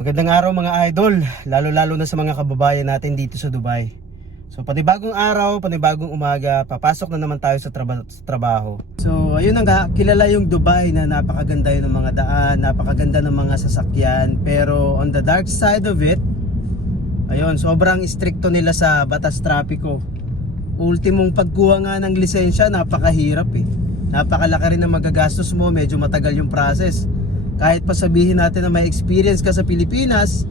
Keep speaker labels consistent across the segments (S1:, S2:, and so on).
S1: Magandang araw mga idol, lalo-lalo na sa mga kababayan natin dito sa Dubai. So panibagong araw, panibagong umaga, papasok na naman tayo sa, traba- sa trabaho. So ayun nga, kilala yung Dubai na napakaganda yun ng mga daan, napakaganda ng mga sasakyan. Pero on the dark side of it, ayun, sobrang stricto nila sa batas trapiko. Ultimong pagkuha nga ng lisensya, napakahirap eh. Napakalaki rin ang magagastos mo, medyo matagal yung process. Kahit pa sabihin natin na may experience ka sa Pilipinas,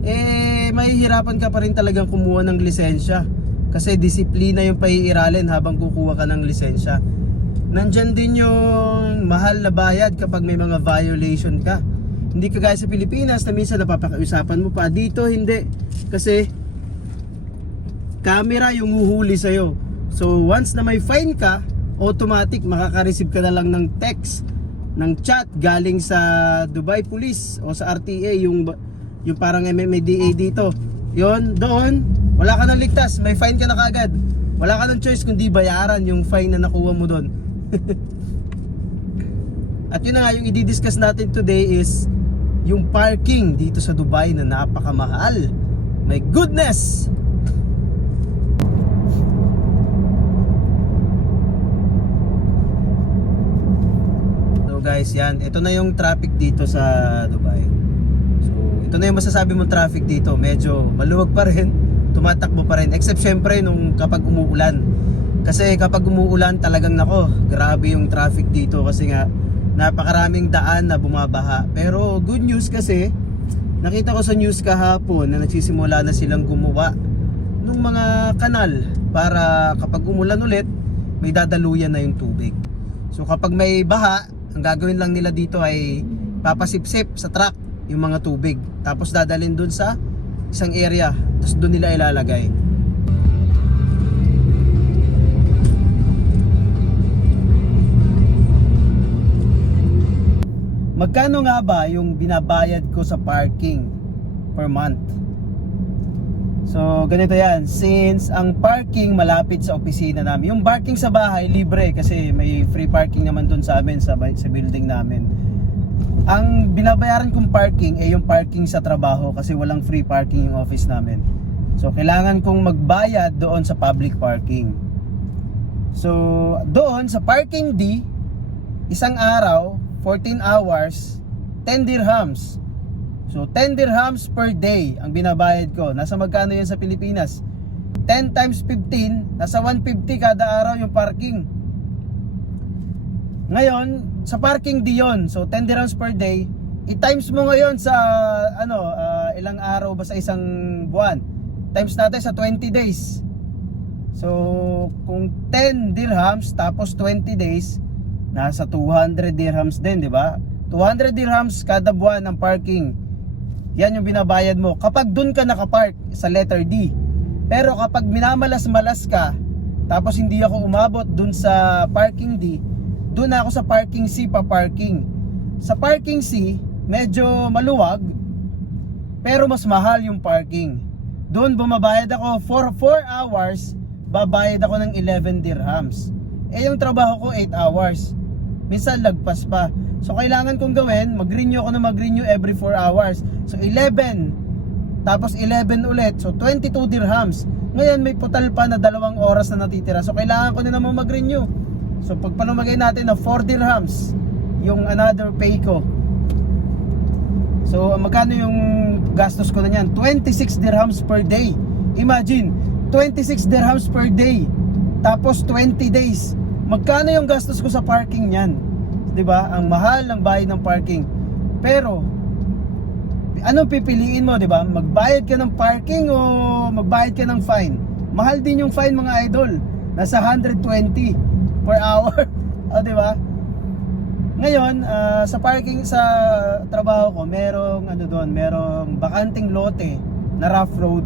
S1: eh mahihirapan ka pa rin talagang kumuha ng lisensya. Kasi disiplina yung paiiralin habang kukuha ka ng lisensya. Nandyan din yung mahal na bayad kapag may mga violation ka. Hindi ka gaya sa Pilipinas na minsan napapakiusapan mo pa. Dito hindi. Kasi camera yung huhuli sa'yo. So once na may fine ka, automatic makaka-receive ka na lang ng text ng chat galing sa Dubai Police o sa RTA yung yung parang MMDA dito. Yon, doon wala ka nang ligtas, may fine ka na kagad. Wala ka nang choice kundi bayaran yung fine na nakuha mo doon. At yun na nga yung i-discuss natin today is yung parking dito sa Dubai na napakamahal. My goodness! So guys, yan. Ito na yung traffic dito sa Dubai. So, ito na yung masasabi mong traffic dito. Medyo maluwag pa rin. Tumatakbo pa rin. Except syempre nung kapag umuulan. Kasi kapag umuulan talagang nako, grabe yung traffic dito kasi nga napakaraming daan na bumabaha. Pero good news kasi nakita ko sa news kahapon na nagsisimula na silang gumawa ng mga kanal para kapag umulan ulit may dadaluyan na yung tubig. So kapag may baha, ang gagawin lang nila dito ay papasipsip sa truck yung mga tubig. Tapos dadalhin dun sa isang area. Tapos doon nila ilalagay. Magkano nga ba yung binabayad ko sa parking per month? So, ganito yan. Since ang parking malapit sa opisina namin, yung parking sa bahay libre kasi may free parking naman dun sa amin sa, sa building namin. Ang binabayaran kong parking ay yung parking sa trabaho kasi walang free parking yung office namin. So, kailangan kong magbayad doon sa public parking. So, doon sa parking D, isang araw, 14 hours, 10 dirhams. So 10 dirhams per day ang binabayad ko. Nasa magkano yan sa Pilipinas? 10 times 15, nasa 150 kada araw yung parking. Ngayon, sa parking di yun. So 10 dirhams per day. I-times mo ngayon sa ano, ah, ilang araw ba sa isang buwan? Times natin sa 20 days. So kung 10 dirhams tapos 20 days, nasa 200 dirhams din, di ba? 200 dirhams kada buwan ang parking. Yan yung binabayad mo kapag dun ka nakapark sa letter D. Pero kapag minamalas-malas ka, tapos hindi ako umabot dun sa parking D, dun ako sa parking C pa parking. Sa parking C, medyo maluwag, pero mas mahal yung parking. Doon bumabayad ako for 4 hours, babayad ako ng 11 dirhams. Eh yung trabaho ko 8 hours. Minsan lagpas pa. So kailangan kong gawin, mag-renew ako na mag-renew every 4 hours. So 11, tapos 11 ulit. So 22 dirhams. Ngayon may putal pa na dalawang oras na natitira. So kailangan ko na naman mag-renew. So pag palumagay natin na 4 dirhams, yung another pay ko. So magkano yung gastos ko na yan? 26 dirhams per day. Imagine, 26 dirhams per day. Tapos 20 days. Magkano yung gastos ko sa parking niyan? 'Di ba? Ang mahal ng bayad ng parking. Pero anong pipiliin mo, 'di ba? Magbayad ka ng parking o magbayad ka ng fine? Mahal din yung fine mga idol. Nasa 120 per hour. 'di ba? Ngayon, ah, sa parking sa trabaho ko, merong ano doon, merong bakanting lote na rough road.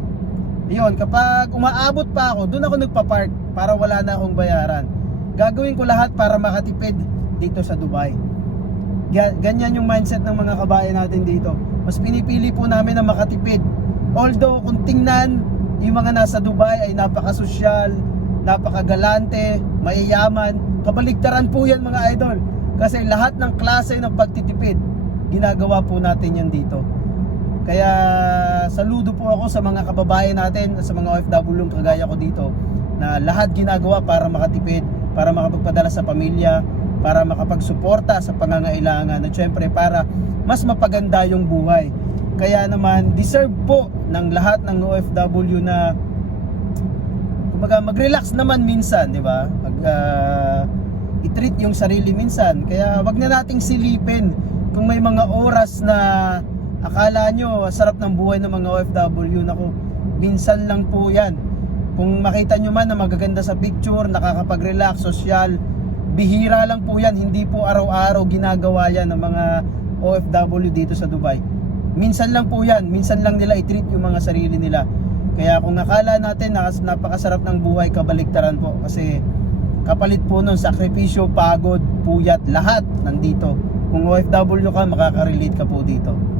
S1: Yun, kapag umaabot pa ako, doon ako nagpa-park para wala na akong bayaran. Gagawin ko lahat para makatipid dito sa Dubai. Ga- Ganyan yung mindset ng mga kabayan natin dito. Mas pinipili po namin na makatipid. Although kung tingnan, yung mga nasa Dubai ay napakasosyal, napakagalante, mayayaman. Kabaligtaran po yan mga idol. Kasi lahat ng klase ng pagtitipid, ginagawa po natin yan dito. Kaya saludo po ako sa mga kababayan natin, sa mga OFW kagaya ko dito na lahat ginagawa para makatipid, para makapagpadala sa pamilya, para makapagsuporta sa pangangailangan at syempre para mas mapaganda yung buhay. Kaya naman deserve po ng lahat ng OFW na kumbaga mag-relax naman minsan, di ba? Mag ah, i-treat yung sarili minsan. Kaya wag na nating silipin kung may mga oras na akala nyo sarap ng buhay ng mga OFW nako minsan lang po yan kung makita nyo man na magaganda sa picture nakakapag-relax, social bihira lang po yan. Hindi po araw-araw ginagawa yan ng mga OFW dito sa Dubai. Minsan lang po yan. Minsan lang nila i-treat yung mga sarili nila. Kaya kung nakala natin na napakasarap ng buhay kabaligtaran po. Kasi kapalit po nun sakripisyo, pagod, puyat, lahat nandito. Kung OFW ka makaka-relate ka po dito